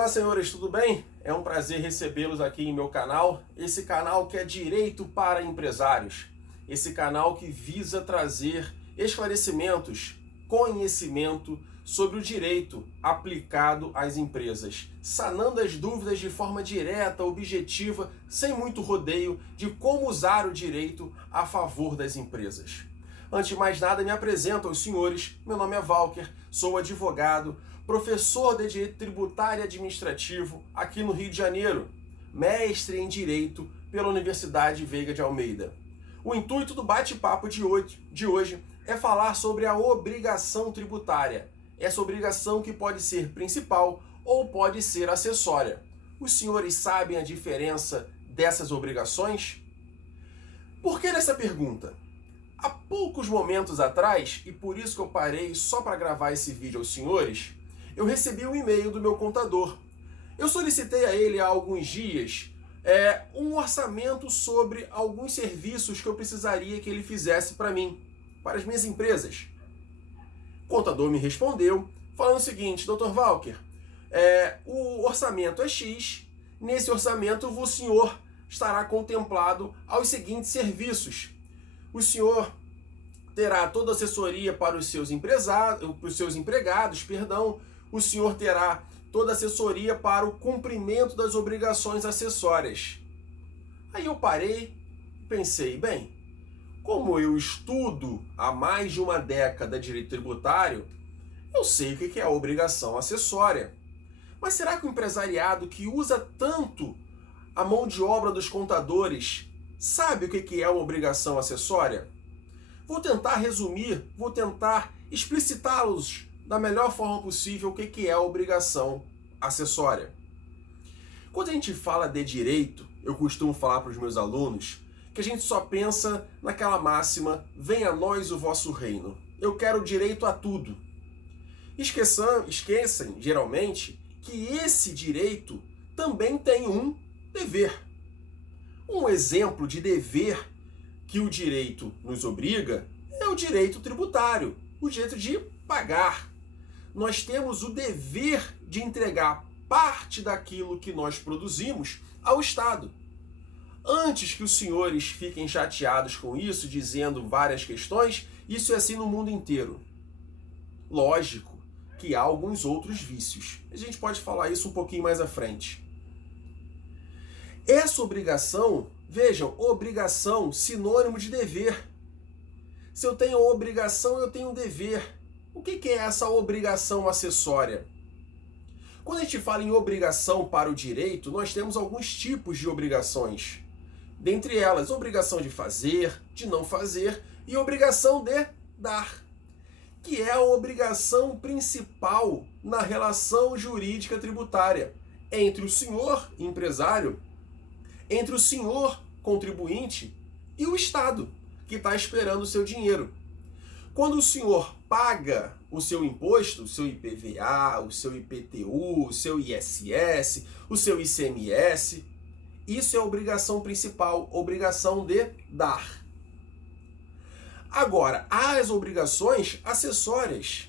Olá, senhores, tudo bem? É um prazer recebê-los aqui em meu canal. Esse canal que é Direito para Empresários. Esse canal que visa trazer esclarecimentos, conhecimento sobre o direito aplicado às empresas, sanando as dúvidas de forma direta, objetiva, sem muito rodeio, de como usar o direito a favor das empresas. Antes de mais nada, me apresento aos senhores. Meu nome é Walker, sou advogado, professor de Direito Tributário e Administrativo aqui no Rio de Janeiro, mestre em Direito pela Universidade Veiga de Almeida. O intuito do bate-papo de hoje é falar sobre a obrigação tributária. Essa obrigação que pode ser principal ou pode ser acessória. Os senhores sabem a diferença dessas obrigações? Por que dessa pergunta? Há poucos momentos atrás, e por isso que eu parei só para gravar esse vídeo aos senhores, eu recebi um e-mail do meu contador. Eu solicitei a ele há alguns dias um orçamento sobre alguns serviços que eu precisaria que ele fizesse para mim, para as minhas empresas. O contador me respondeu falando o seguinte: Dr. Walker, o orçamento é X, nesse orçamento o senhor estará contemplado aos seguintes serviços. O senhor terá toda a assessoria para os seus empregados, o senhor terá toda a assessoria para o cumprimento das obrigações acessórias. Aí eu parei e pensei, bem, como eu estudo há mais de uma década direito tributário, eu sei o que é a obrigação acessória. Mas será que o empresariado que usa tanto a mão de obra dos contadores sabe o que é uma obrigação acessória? Vou tentar resumir, vou tentar explicitá-los da melhor forma possível o que é a obrigação acessória. Quando a gente fala de direito, eu costumo falar para os meus alunos que a gente só pensa naquela máxima: venha a nós o vosso reino. Eu quero direito a tudo. Esquecem, geralmente, que esse direito também tem um dever. Um exemplo de dever que o direito nos obriga é o direito tributário, o direito de pagar. Nós temos o dever de entregar parte daquilo que nós produzimos ao Estado. Antes que os senhores fiquem chateados com isso, dizendo várias questões, isso é assim no mundo inteiro. Lógico que há alguns outros vícios. A gente pode falar isso um pouquinho mais à frente. Essa obrigação, vejam, obrigação, sinônimo de dever. Se eu tenho obrigação, eu tenho um dever. O que é essa obrigação acessória? Quando a gente fala em obrigação para o direito, nós temos alguns tipos de obrigações. Dentre elas, obrigação de fazer, de não fazer e obrigação de dar, que é a obrigação principal na relação jurídica tributária entre o senhor empresário, entre o senhor contribuinte e o Estado, que está esperando o seu dinheiro. Quando o senhor paga o seu imposto, o seu IPVA, o seu IPTU, o seu ISS, o seu ICMS, isso é a obrigação principal, obrigação de dar. Agora, há as obrigações acessórias,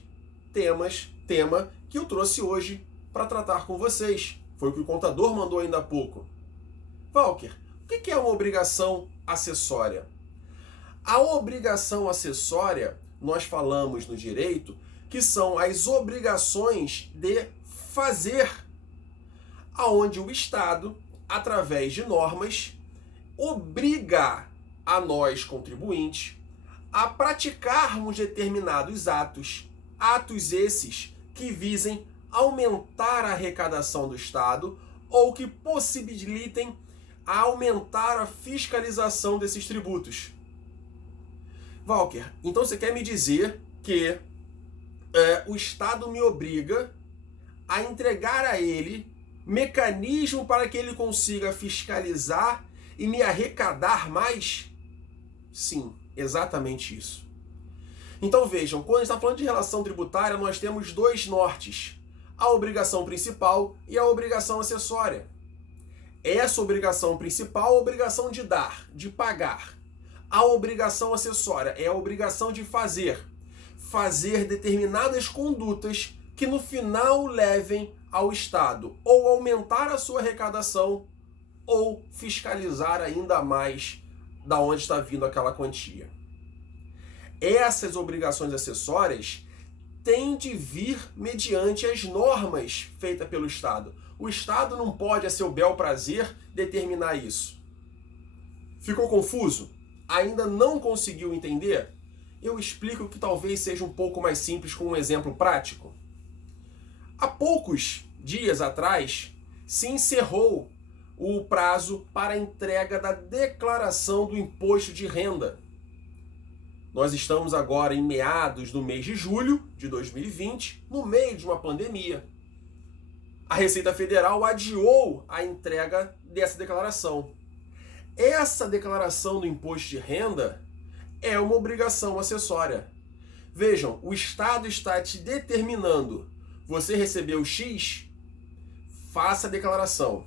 tema que eu trouxe hoje para tratar com vocês. Foi o que o contador mandou ainda há pouco. Walker, o que é uma obrigação acessória? A obrigação acessória, nós falamos no direito, que são as obrigações de fazer, aonde o Estado, através de normas, obriga a nós, contribuintes, a praticarmos determinados atos esses que visem aumentar a arrecadação do Estado ou que possibilitem aumentar a fiscalização desses tributos. Walker, então você quer me dizer que o Estado me obriga a entregar a ele mecanismo para que ele consiga fiscalizar e me arrecadar mais? Sim, exatamente isso. Então vejam, quando a gente está falando de relação tributária, nós temos dois nortes: a obrigação principal e a obrigação acessória. Essa obrigação principal é a obrigação de dar, de pagar. A obrigação acessória é a obrigação de fazer determinadas condutas que no final levem ao Estado ou aumentar a sua arrecadação ou fiscalizar ainda mais da onde está vindo aquela quantia. Essas obrigações acessórias têm de vir mediante as normas feitas pelo Estado. O Estado não pode, a seu bel prazer, determinar isso. Ficou confuso? Ainda não conseguiu entender? Eu explico que talvez seja um pouco mais simples com um exemplo prático. Há poucos dias atrás, se encerrou o prazo para a entrega da declaração do imposto de renda. Nós estamos agora em meados do mês de julho de 2020, no meio de uma pandemia. A Receita Federal adiou a entrega dessa declaração. Essa declaração do imposto de renda é uma obrigação acessória. Vejam, o Estado está te determinando. Você recebeu X? Faça a declaração.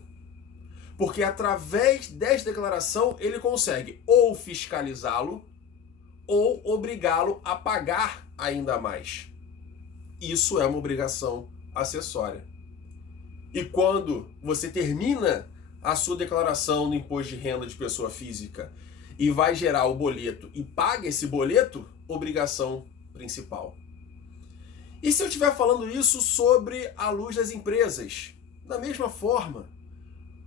Porque através dessa declaração ele consegue ou fiscalizá-lo ou obrigá-lo a pagar ainda mais. Isso é uma obrigação acessória. E quando você termina a sua declaração do imposto de renda de pessoa física e vai gerar o boleto e paga esse boleto, obrigação principal. E se eu estiver falando isso sobre a luz das empresas? Da mesma forma,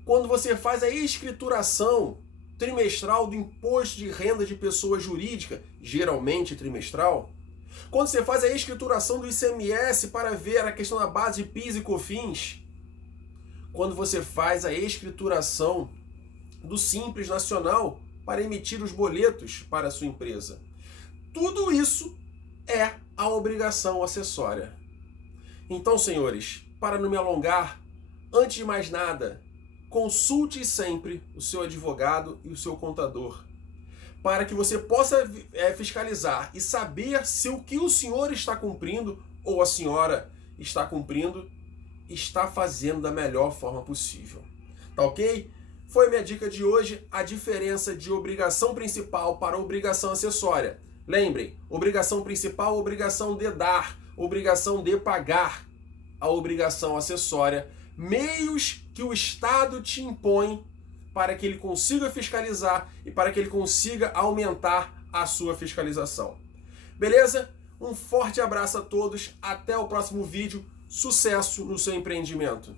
quando você faz a escrituração trimestral do imposto de renda de pessoa jurídica, geralmente trimestral, quando você faz a escrituração do ICMS para ver a questão da base de PIS e COFINS, quando você faz a escrituração do Simples Nacional para emitir os boletos para a sua empresa. Tudo isso é a obrigação acessória. Então, senhores, para não me alongar, antes de mais nada, consulte sempre o seu advogado e o seu contador, para que você possa fiscalizar e saber se o que o senhor está cumprindo ou a senhora está cumprindo está fazendo da melhor forma possível. Tá ok? Foi minha dica de hoje, a diferença de obrigação principal para obrigação acessória. Lembrem, obrigação principal, obrigação de dar, obrigação de pagar. A obrigação acessória, meios que o Estado te impõe para que ele consiga fiscalizar e para que ele consiga aumentar a sua fiscalização. Beleza? Um forte abraço a todos, até o próximo vídeo. Sucesso no seu empreendimento!